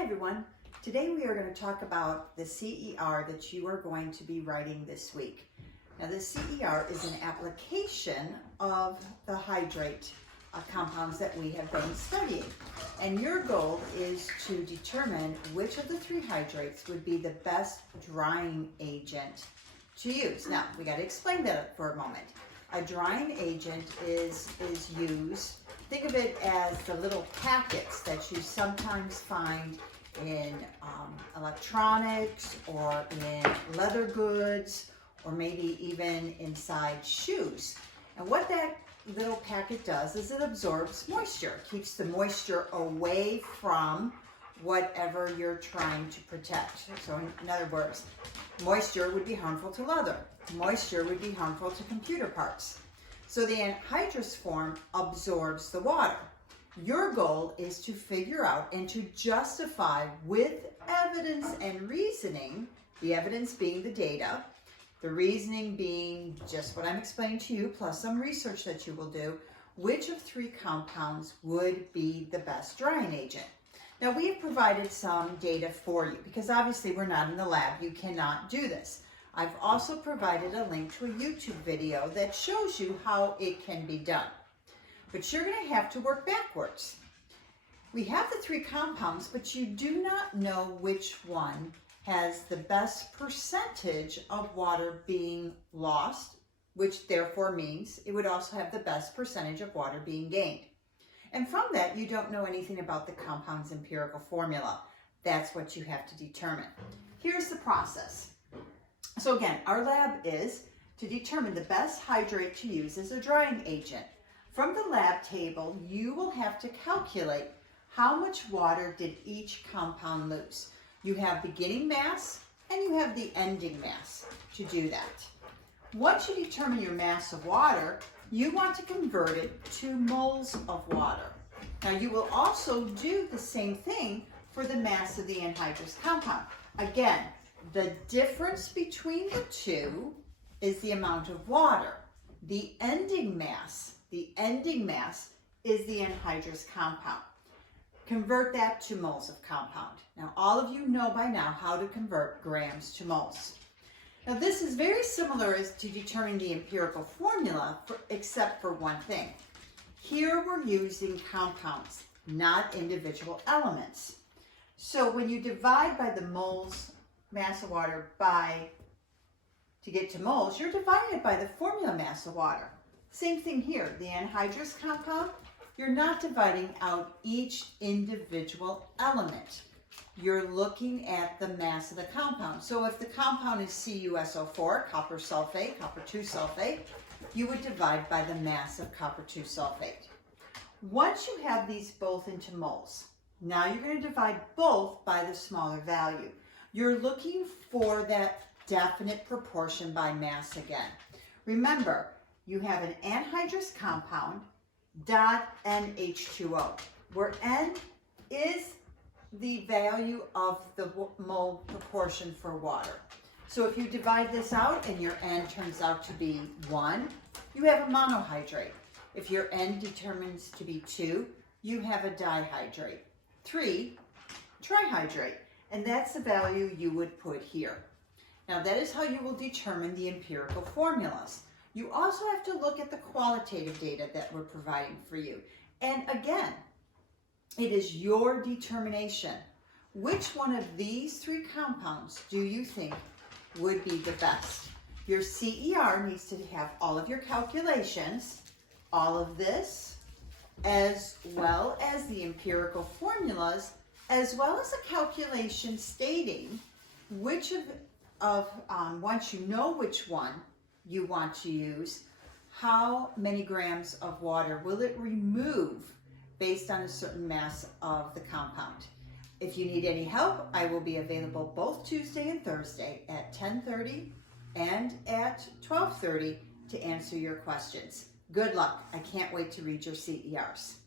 Hi everyone. Today we are going to talk about the CER that you are going to be writing this week. Now the CER is an application of the hydrate compounds that we have been studying. And your goal is to determine which of the three hydrates would be the best drying agent to use. Now we got to explain that for a moment. A drying agent is used, think of it as the little packets that you sometimes find in electronics or in leather goods or maybe even inside shoes. And what that little packet does is it absorbs moisture, keeps the moisture away from whatever you're trying to protect. So in other words, moisture would be harmful to leather. Moisture would be harmful to computer parts. So the anhydrous form absorbs the water. Your goal is to figure out and to justify with evidence and reasoning, the evidence being the data, the reasoning being just what I'm explaining to you, plus some research that you will do, which of three compounds would be the best drying agent. Now we have provided some data for you because obviously we're not in the lab, you cannot do this. I've also provided a link to a YouTube video that shows you how it can be done. But you're going to have to work backwards. We have the three compounds, but you do not know which one has the best percentage of water being lost, which therefore means it would also have the best percentage of water being gained. And from that, you don't know anything about the compound's empirical formula. That's what you have to determine. Here's the process. So again, our lab is to determine the best hydrate to use as a drying agent. From the lab table, you will have to calculate how much water did each compound lose. You have beginning mass and you have the ending mass to do that. Once you determine your mass of water, you want to convert it to moles of water. Now you will also do the same thing for the mass of the anhydrous compound. Again, the difference between the two is the amount of water. The ending mass is the anhydrous compound. Convert that to moles of compound. Now all of you know by now how to convert grams to moles. Now this is very similar as to determining the empirical formula, except for one thing. Here we're using compounds, not individual elements. So when you divide by the moles mass of water to get to moles, you're dividing it by the formula mass of water. Same thing here, the anhydrous compound, you're not dividing out each individual element. You're looking at the mass of the compound. So if the compound is CuSO4, copper sulfate, copper 2 sulfate, you would divide by the mass of copper 2 sulfate. Once you have these both into moles, now you're going to divide both by the smaller value. You're looking for that definite proportion by mass again. Remember, you have an anhydrous compound, dot NH2O, where N is the value of the mole proportion for water. So if you divide this out and your N turns out to be 1, you have a monohydrate. If your N determines to be 2, you have a dihydrate. 3, trihydrate. And that's the value you would put here. Now that is how you will determine the empirical formulas. You also have to look at the qualitative data that we're providing for you. And again, it is your determination. Which one of these three compounds do you think would be the best? Your CER needs to have all of your calculations, all of this, as well as the empirical formulas, as well as a calculation stating which once you know which one you want to use, how many grams of water will it remove based on a certain mass of the compound. If you need any help, I will be available both Tuesday and Thursday at 10:30 and at 12:30 to answer your questions. Good luck. I can't wait to read your CERs.